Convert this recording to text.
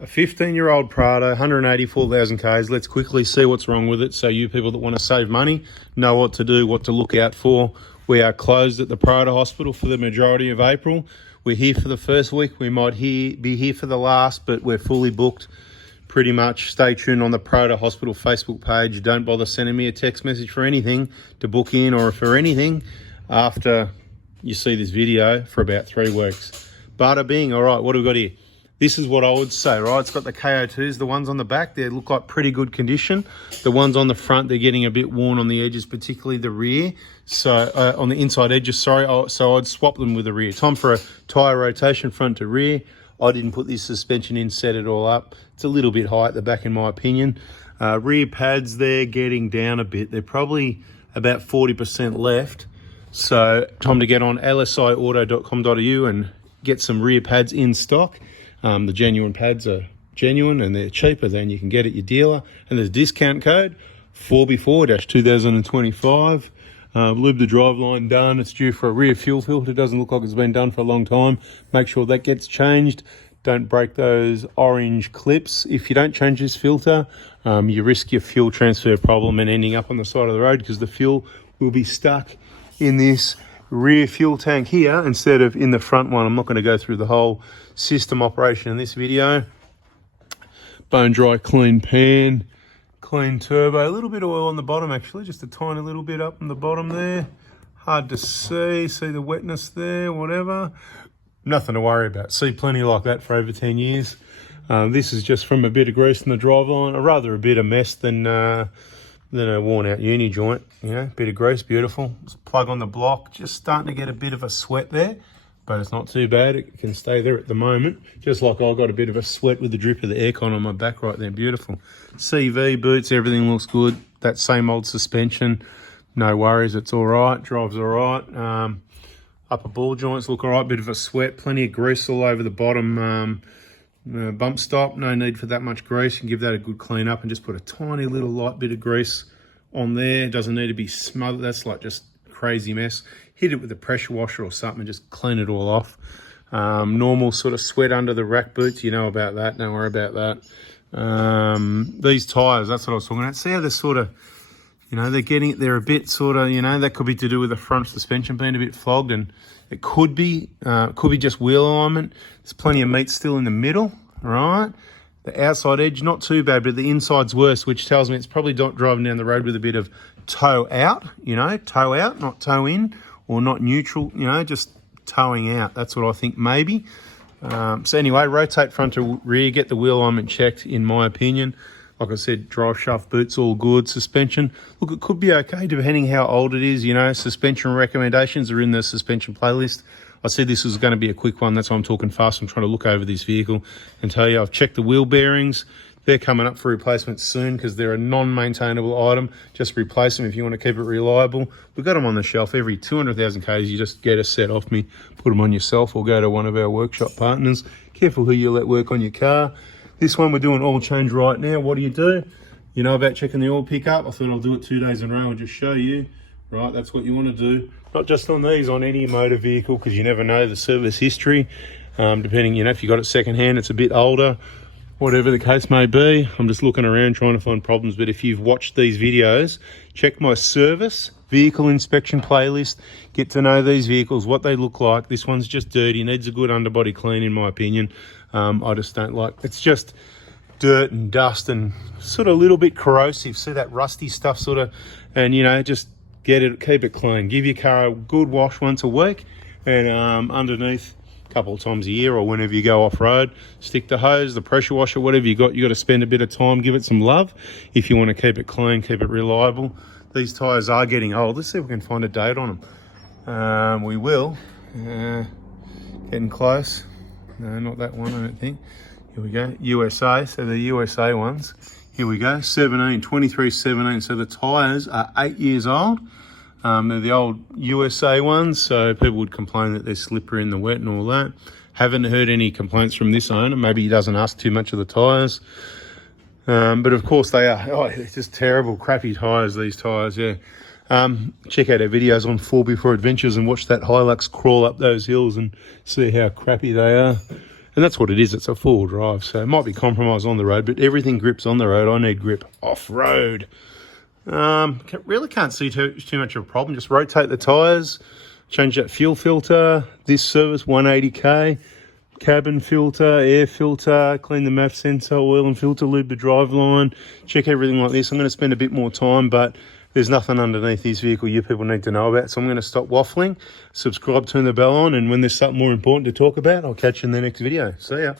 A 15-year-old Prado, 184,000 Ks. Let's quickly see what's wrong with it so you people that want to save money know what to do, what to look out for. We are closed at the Prado Hospital for the majority of April. We're here for the first week. We might be here for the last, but we're fully booked pretty much. Stay tuned on the Prado Hospital Facebook page. Don't bother sending me a text message for anything to book in or for anything after you see this video for about 3 weeks. Bada bing. All right, what have we got here? This is what I would say, right? It's got the KO2s. The ones on the back, they look like pretty good condition. The ones on the front, they're getting a bit worn on the edges, particularly the rear. So on the inside edges, sorry. So I'd swap them with the rear. Time for a tyre rotation front to rear. I didn't put this suspension in, set it all up. It's a little bit high at the back in my opinion. Rear pads, they're getting down a bit. They're probably about 40% left. So time to get on lsiauto.com.au and get some rear pads in stock. The genuine pads are genuine and they're cheaper than you can get at your dealer. And there's a discount code 4B4-2025. Lube the driveline done. It's due for a rear fuel filter. It doesn't look like it's been done for a long time. Make sure that gets changed. Don't break those orange clips. If you don't change this filter, you risk your fuel transfer problem and ending up on the side of the road because the fuel will be stuck in this rear fuel tank here instead of in the front one. I'm not going to go through the whole system operation in this video. Bone dry clean pan, clean turbo, a little bit of oil on the bottom actually, just a tiny little bit up on the bottom there. Hard to see the wetness there, whatever. Nothing to worry about. See plenty like that for over 10 years. This is just from a bit of grease in the driveline, or rather a bit of mess than a worn out uni joint. You know, bit of grease, beautiful. Just plug on the block, just starting to get a bit of a sweat there, but it's not too bad. It can stay there at the moment, just like I got a bit of a sweat with the drip of the aircon on my back right there. Beautiful. CV boots, everything looks good. That same old suspension, no worries, it's all right, drives all right. Upper ball joints look all right, bit of a sweat, plenty of grease all over the bottom bump stop. No need for that much grease. You can give that a good clean up and just put a tiny little light bit of grease on there. It doesn't need to be smothered. That's like just crazy mess. Hit it with a pressure washer or something and just clean it all off. Normal sort of sweat under the rack boots, you know about that. Don't worry about that. These tires, that's what I was talking about. See how they're sort of, you know, they're a bit sort of, you know, that could be to do with the front suspension being a bit flogged, and it could be just wheel alignment. There's plenty of meat still in the middle, right? The outside edge, not too bad, but the inside's worse, which tells me it's probably not driving down the road with a bit of toe out, you know, toe out, not toe in, or not neutral, you know, just towing out. That's what I think maybe. So anyway, rotate front to rear, get the wheel alignment checked, in my opinion. Like I said, drive shaft boots, all good. Suspension, look, it could be okay depending how old it is. You know, suspension recommendations are in the suspension playlist. I said this was going to be a quick one. That's why I'm talking fast. I'm trying to look over this vehicle and tell you I've checked the wheel bearings. They're coming up for replacement soon because they're a non-maintainable item. Just replace them if you want to keep it reliable. We've got them on the shelf. Every 200,000 Ks, you just get a set off me, put them on yourself, or go to one of our workshop partners. Careful who you let work on your car. This one we're doing oil change right now. What do? You know about checking the oil pickup? I thought I'll do it 2 days in a row and just show you. Right, that's what you want to do. Not just on these, on any motor vehicle, because you never know the service history. Depending, you know, if you got it secondhand, it's a bit older, whatever the case may be. I'm just looking around trying to find problems. But if you've watched these videos, check my service vehicle inspection playlist. Get to know these vehicles, what they look like. This one's just dirty, needs a good underbody clean, in my opinion. I just don't like, it's just dirt and dust and sort of a little bit corrosive. See that rusty stuff sort of, and you know, just keep it clean. Give your car a good wash once a week, and underneath a couple of times a year, or whenever you go off-road, stick the hose, the pressure washer, whatever you got to spend a bit of time, give it some love if you want to keep it clean, keep it reliable. These tires are getting old. Let's see if we can find a date on them. We will. Getting close. No, not that one, I don't think. Here we go, USA, so the USA ones. Here we go, 23-17, so the tyres are 8 years old. They're the old USA ones, so people would complain that they're slippery in the wet and all that. Haven't heard any complaints from this owner. Maybe he doesn't ask too much of the tyres. But of course they are. Oh, they're just terrible, crappy tyres, these tyres, yeah. Check out our videos on 4B4 Adventures and watch that Hilux crawl up those hills and see how crappy they are. And that's what it is. It's a four-wheel drive, so it might be compromised on the road, but everything grips on the road. I need grip off-road. Really can't see too much of a problem. Just rotate the tyres, change that fuel filter. This service, 180k. Cabin filter, air filter, clean the MAF sensor, oil and filter, lube the drive line, check everything like this. I'm going to spend a bit more time, but there's nothing underneath this vehicle you people need to know about. So I'm going to stop waffling, subscribe, turn the bell on, and when there's something more important to talk about, I'll catch you in the next video. See ya.